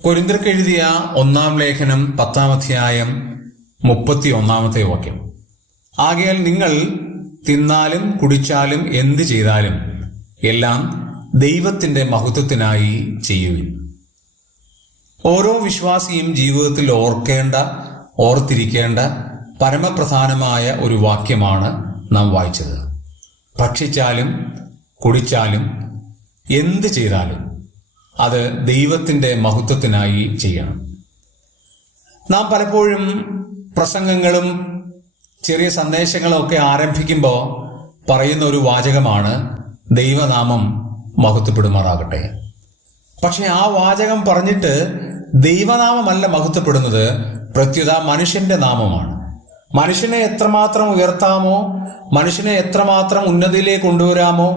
കൊരിന്ത്യർക്ക് എഴുതിയ 1-ാം ലേഖനം 10-ാം അധ്യായം 31-ാമത്തെ വാക്യം. ആകയാൽ നിങ്ങൾ തിന്നാലും കുടിച്ചാലും എന്ത് ചെയ്താലും എല്ലാം ദൈവത്തിന്റെ മഹത്വത്തിനായി ചെയ്യുവിൻ. ഓരോ വിശ്വാസിയും ജീവിതത്തിൽ ഓർത്തിരിക്കേണ്ട പരമപ്രധാനമായ ഒരു വാക്യമാണ് നാം വായിച്ചത്. ഭക്ഷിച്ചാലും കുടിച്ചാലും എന്ത് ചെയ്താലും അത് ദൈവത്തിന്റെ മഹത്വത്തിനായി ചെയ്യണം. നാം പലപ്പോഴും പ്രസംഗങ്ങളും ചെറിയ സന്ദേശങ്ങളും ഒക്കെ ആരംഭിക്കുമ്പോൾ പറയുന്ന ഒരു വാചകമാണ് ദൈവനാമം മഹത്വപ്പെടുമാറാകട്ടെ. പക്ഷെ ആ വാചകം പറഞ്ഞിട്ട് ദൈവനാമമല്ല മഹത്വപ്പെടുന്നത്, പ്രത്യുത മനുഷ്യന്റെ നാമമാണ്. മനുഷ്യനെ എത്രമാത്രം ഉയർത്താമോ, മനുഷ്യനെ എത്രമാത്രം ഉന്നതിയിലേക്ക് കൊണ്ടുവരാമോ,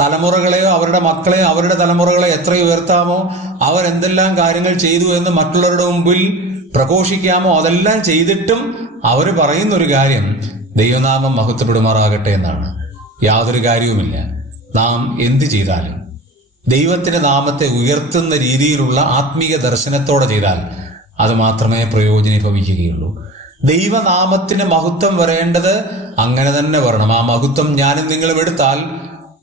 തലമുറകളെയോ അവരുടെ മക്കളെയോ അവരുടെ തലമുറകളെ എത്ര ഉയർത്താമോ, അവരെന്തെല്ലാം കാര്യങ്ങൾ ചെയ്തു എന്ന് മറ്റുള്ളവരുടെ മുമ്പിൽ പ്രഘോഷിക്കാമോ, അതെല്ലാം ചെയ്തിട്ടും അവർ പറയുന്നൊരു കാര്യം ദൈവനാമം മഹത്വപ്പെടുമാറാകട്ടെ എന്നാണ്. യാതൊരു കാര്യവുമില്ല. നാം എന്ത് ചെയ്താലും ദൈവത്തിന്റെ നാമത്തെ ഉയർത്തുന്ന രീതിയിലുള്ള ആത്മീയ ദർശനത്തോടെ ചെയ്താൽ അത് മാത്രമേ പ്രയോജനീഭവിക്കുകയുള്ളൂ. ദൈവനാമത്തിന് മഹത്വം വരേണ്ടത് അങ്ങനെ തന്നെ വരണം. ആ മഹത്വം ഞാനും നിങ്ങളും എടുത്താൽ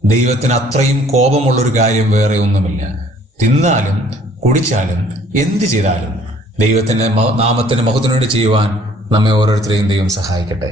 ദൈവത്തിന് അത്രയും കോപമുള്ളൊരു കാര്യം വേറെ ഒന്നുമില്ല. തിന്നാലും കുടിച്ചാലും എന്ത് ചെയ്താലും ദൈവത്തിന്റെ നാമത്തിന് മഹത്വം വേണ്ടി ചെയ്യുവാൻ നമ്മെ ഓരോരുത്തരെയും ദൈവം സഹായിക്കട്ടെ.